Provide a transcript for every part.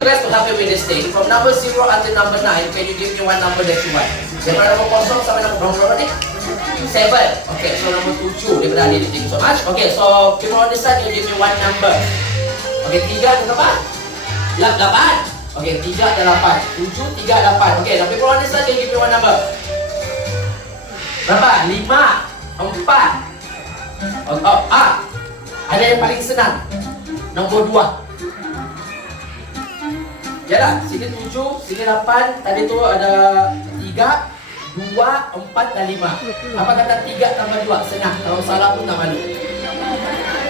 Guys, to help you with this thing, from number 0 until number 9, can you give me one number that you want? Daripada nombor kosong sampai nombor berapa ni? 7. Okay, so nombor 7 daripada Ali. Thank you so much. Okay, so people on this side, you give me one number. Okay, 3 dan berapa? 8. Okay, 3 dan 8. 7, 3, 8. Okay, now people on this side, you give me one number. Berapa? 5, 4. Ada yang paling senang. Nombor 2. Yalah, sini 7, sini 8. Tadi tu ada 3, 2, 4 dan 5. Apa kata 3 tambah 2? Senang. Kalau salah pun tak malu.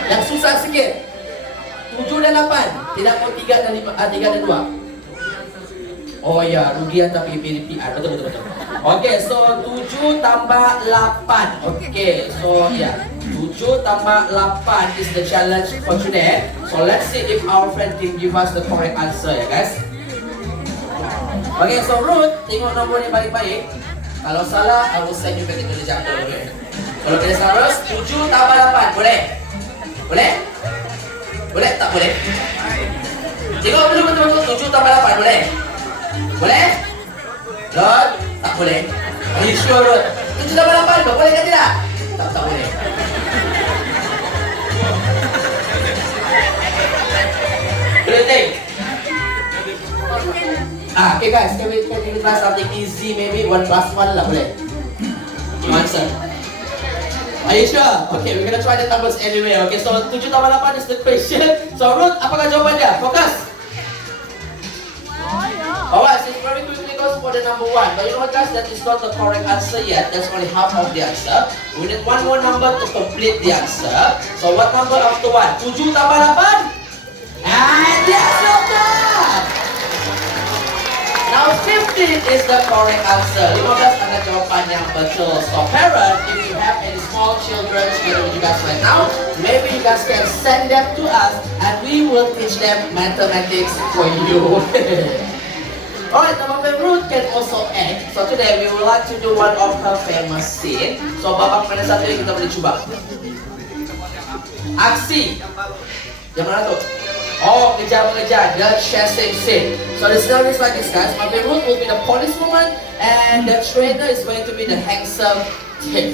Yang susah sikit, 7 dan 8. Tidak mau 3 dan 5, 3 dan 2. Oh ya, rugian tapi pilih PR. Betul. Okay, so 7 tambah 8. Okay, so ya, 7 tambah 8 is the challenge for today. So let's see if our friend can give us the correct answer ya guys. Okay, so Ruth, tengok nombor ni baik-baik. Kalau salah, I will send you back into the chapter. Okay? Kalau kita salah, 7 tambah 8, boleh? Boleh? Boleh? Tak boleh? Tengok dulu betul-betul, 7 tambah 8, boleh? Boleh? Ruth, tak boleh. Are you sure Ruth? 7 tambah 8, boleh ke tidak? Tak boleh. Boleh think? Okay guys, can we try something easy, maybe 1 plus 1 lah boleh? You answer. Are you sure? Okay, we're gonna try the numbers anyway. Okay, so 7 tambah 8 is the question. So Ruth, apakah jawapannya? Fokus. Alright, so very quickly goes for the number 1. But you know what guys, that is not the correct answer yet. That's only half of the answer. We need one more number to complete the answer. So what number after 1? 7 tambah 8? And yes, well done! Now 15 is the correct answer. 15 adalah jawapan yang betul. So parent, if you have any small children together with you guys right now, maybe you guys can send them to us and we will teach them mathematics for you. Alright, now my Ruth can also act. So today we would like to do one of her famous scene. So babak mana satu yang kita boleh cuba? Aksi. Yang mana tu? Oh, kejar-mengejar, the chasing scene. So the scenario is like this guys. My Ruth will be the policewoman and the trainer is going to be the handsome thief.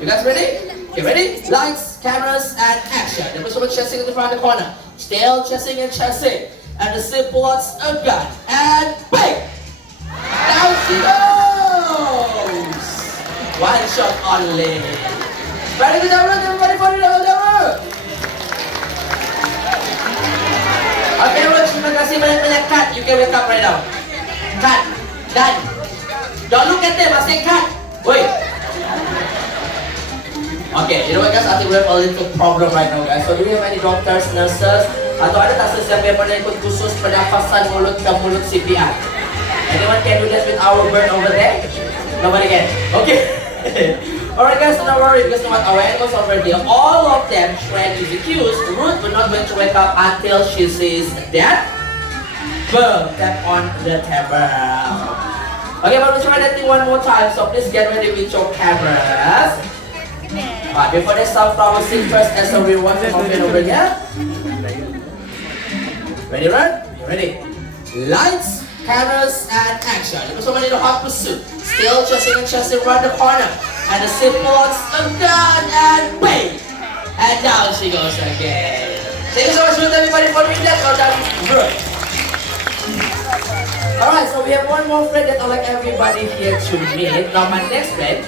You guys ready? Okay, ready? Lights, cameras, and action. The first one chasing in the front of the corner. Still chasing and chasing. And the thief pulls a gun. And bang! Down she goes! One shot only. Ready to jump, everybody for the level. Okay, Ruth, terima kasih banyak-banyak. Cut, you can wake up right now. Cut, done. Don't look at them, I say cut. Wait. Okay, you know what guys, I think we have a little problem right now guys. So do we have any doctors, nurses? Atau ada tak sesiapa yang pernah ikut khusus pernafasan mulut ke mulut CPR? Anyone can do that with our bird over there? Nobody can? Okay. Alright guys, so don't worry because you know what, our angles over here, all of them trend is accused. Ruth will not going to wake up until she sees that. Boom, tap on the table. Okay, but we'll try that thing one more time, so please get ready with your cameras. Alright, before they start our scene first, as a real one over here. Ready, run? Ready. Lights, cameras, and action. Because somebody in a hot pursuit. Still chasing and chasing around the corner. And the simple pulls a gun and bang! And down she goes again. Thank you so much everybody for doing that. Well done, good. Alright, so we have one more friend that I'd like everybody here to meet. Now my next friend.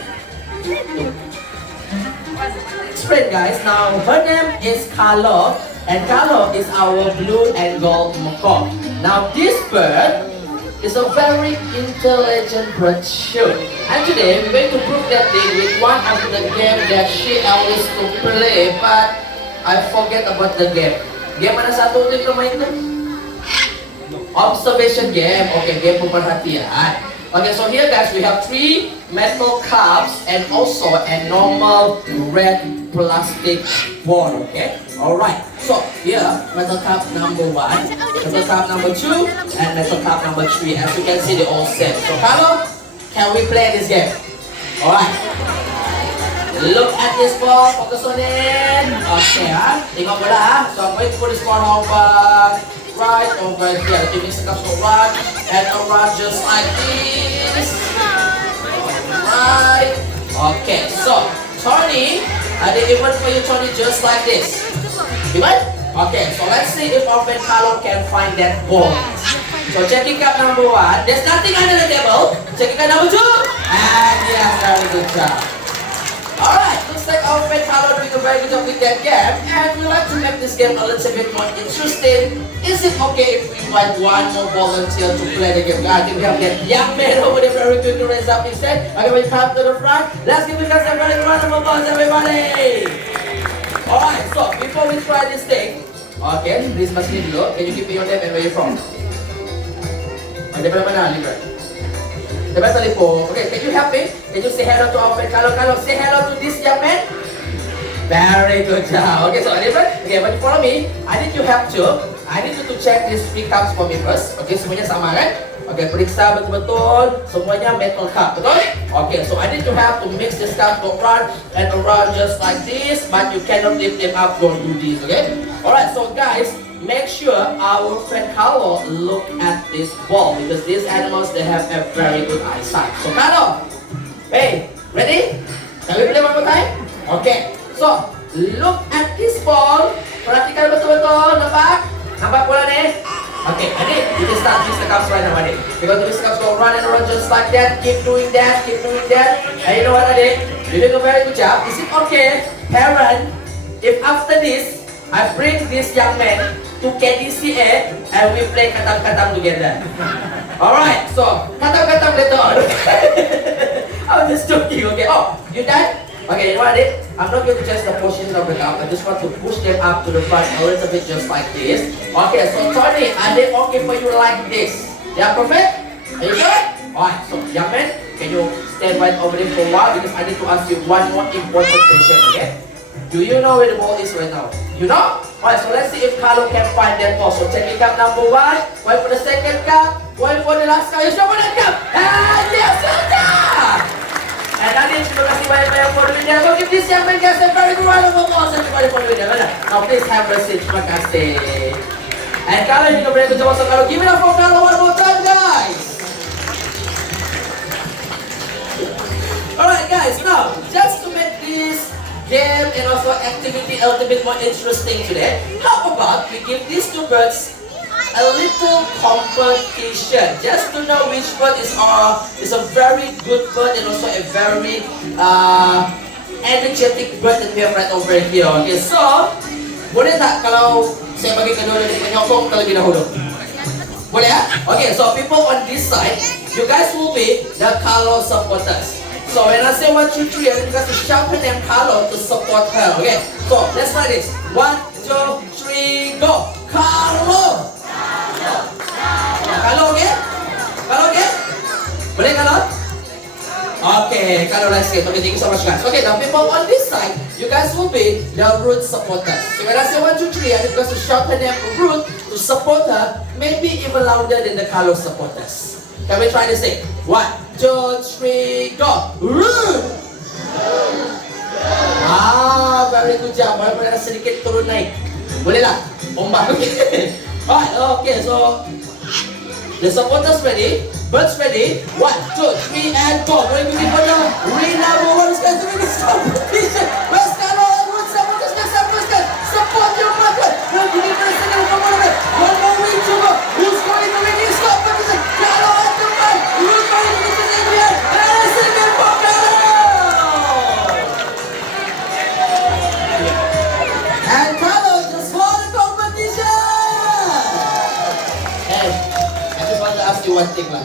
Next friend guys, now her name is Carlo. And Carlo is our blue and gold macaw. Now this bird is a very intelligent bird too. And today we're going to prove that thing with one of the game that she always to play, but I forget about the game. Game mana satu untuk main tu? Observation game. Okay, game pemerhatian. Okay, so here guys we have 3 metal cups and also a normal red plastic ball. Okay, alright. So here metal cup number 1, metal cup number 2, and metal cup number 3. As you can see, they all set. So Carlo, can we play this game? Alright. Look at this ball. Focus on it. Okay, tengok bola. So I'm waiting for this ball of right over here. Let me mix the cups around and around just like this. Alright. Okay, so Tony, I did even for you, Tony, just like this. Even? Okay, so let's see if our friend Carlo can find that ball. So checking cup number 1. There's nothing under the table. Checking cup number 2. And yes, very good job. Alright, looks like our friend Carlo doing a very good job with that game. And we like to make this game a little bit more interesting. Is it okay if we invite one more volunteer to play the game? I think we have that young man over there very quick to raise up his hand. Okay, we come to the front. Let's give you guys a very round of applause, everybody. Alright, so before we try this thing, okay, please must me dulu. Can you give me your name and where you're from? Daripada mana, Libra? Daripada Lipo. Okay, can you help me? Can you say hello to our friend Carlo? Carlo, say hello to this young man. Very good job. Okay, so Libra, okay, but follow me. I need you help too. I need you to check these 3 cups for me first. Okay, semuanya sama kan? Okay, periksa betul-betul. Semuanya metal cup, betul? Okay, so I need to help to mix this cup around and around just like this. But you cannot lift them up. Don't do this, okay? Alright, so guys, make sure our friend Carlo look at this ball because these animals, they have a very good eyesight. So Carlo, hey, ready? Can we play one more time? Okay, so look at this ball. Perhatikan betul-betul, nampak? Nampak bola ni? Okay, Adik, you can start mix the cups right now, Adik. You're going to mix the cups, go run and around just like that. Keep doing that, keep doing that. And you know what, Adik? You're doing a very good job. Is it okay, parent, if after this, I bring this young man to KDCA and we play katam-katam together? Alright, so katam-katam later on. I'm just joking, okay? Oh, you done? Okay, you know what, Adik? I'm not going to change the position of the cup. I just want to push them up to the front a little bit just like this. Okay, so Tony, are they okay for you like this? They are perfect? Are you sure? Alright, so young man, can you stand right over there for a while because I need to ask you one more important question, okay? Do you know where the ball is right now? You know? Alright, so let's see if Carlo can find that ball. So checking cup number 1, wait for the second cup, wait for the last cup. You sure for that cup? And yes, sir! And Nadine, terima kasih banyak-banyak for doing that. Go give this young man guys a very good round of applause everybody for doing that. Now please have a seat. Terima kasih. And Carlo juga boleh kerja masuk Carlo. Give it up for Carlo one more time, guys. Alright guys, now just to make this game and also activity a little bit more interesting today, how about we give these 2 birds a little competition just to know which bird is a very good bird and also a very energetic bird that we have right over here. Okay, so boleh tak kalau saya bagi kedua-dua dari penyokong terlebih dahulu? Boleh ya? Okay, so people on this side, you guys will be the Carlo supporters. So when I say 1, 2, 3, I need you guys to shout her name Carlo to support her. Okay, so let's try this. 1, 2, 3, go! Carlo! Kalau okay? Kalau okay? Boleh kalau? Okay, kalau let's get. Okay, thank you so much guys. Okay, now people on this side, you guys will be the Ruth supporters. So when I say 1, 2, 3, I need you guys to shout her name Ruth to support her, maybe even louder than the Carlo supporters. Can we try this thing? 1, 2, 3, go! Ruth! Ah, very good job. Boleh sedikit turun naik. Boleh lah? Ombak. Alright, okay, so the supporters ready, birds ready. 1, 2, 3, and go. Very good for the number 1 is going to win this competition. Where's Carlo and Ruth supporters? Support your mother. We'll give you the second one more week to go. Who's going to win this competition? Carlo at the front. Ruth going to win this again. And a second for Carlo. And Carlo just won the competition. Hey, I just want to ask you one thing lah.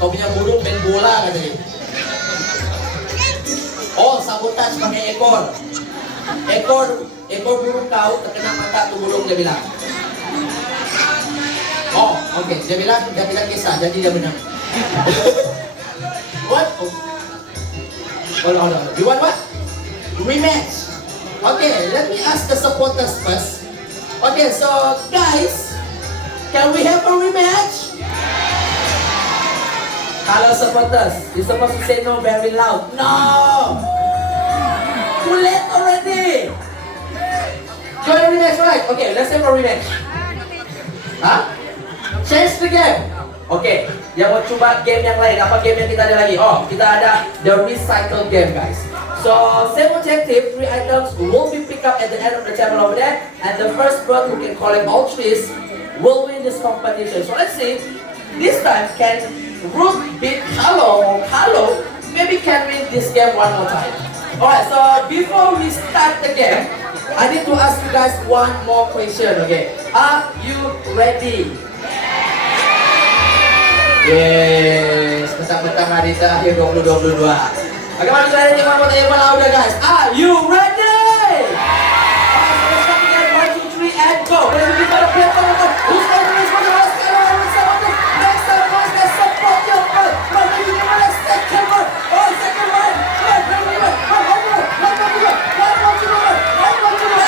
Kau punya burung main bola katanya. Oh, sabotage pakai ekor. Ekor burung kau terkena mata tu burung, dia bilang. Oh, okay. Dia bilang kisah, jadi dia menang. What? Oh. Hold on. You want what? Rematch. Okay, let me ask the supporters first. Okay, so guys, can we have a rematch? Hello supporters, you're supposed to say no very loud. No! Too late already! You want a rematch, right? Okay, let's have a rematch. Hah? Change the game. Okay, yang mau coba game yang lain. Apa game yang kita ada lagi? Oh, kita ada the recycle game, guys. So, same objective, 3 items will be picked up at the end of the table over there, and the first bird who can collect all trees will win this competition. So let's see, this time can Ruth beat Carlo maybe can win this game one more time. Alright, so before we start the game, I need to ask you guys one more question, okay? Are you ready? Yes, mentang-mentang hari terakhir 2022. Bagaimana caranya nih mau tanya malah udah guys? Are you ready? Alright, so let's start again. 1, 2, 3 and go. Let's begin for the player. Who's going to race for the last color? Next time, guys, let's support your bird. Run, baby, give me that second one. Oh, second one. Run, baby, run. Run, one more. One more to go. One more to go. One more to go.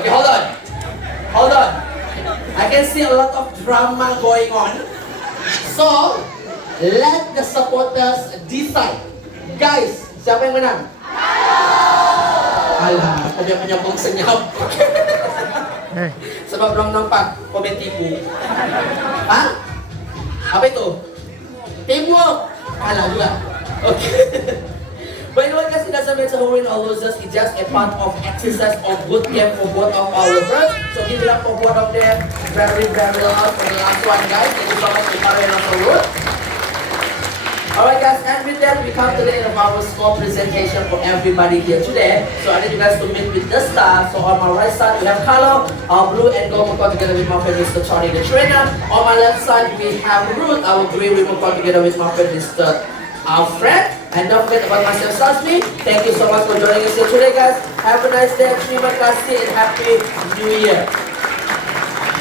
Okay, hold on. Hold on. I can see a lot of drama going on. So, let the supporters decide. Guys, siapa yang menang? Alah, kau dia menyambung senyap. Sebab belum nampak, kau main tipu. Hah? Apa itu? Teamwork. Alah juga. Okay. But you know what guys, it doesn't matter who win or loses, it's just a part of exercise of good game for both of our birds. So give it up for both of them. Very, very loud for the last one guys. Thank you so much for carrying on so good. Alright guys, and with that we come to the end of our small presentation for everybody here today. So I need you guys to meet with the star. So on my right side we have Carlo, our blue and gold remote together with my friend Mr. Tony the trainer. On my left side we have Ruth, our green remote together with my friend Mr. Alfred. And don't forget about myself, Sasmi. Thank you so much for joining us here today, guys. Have a nice day. Terima kasih and Happy New Year.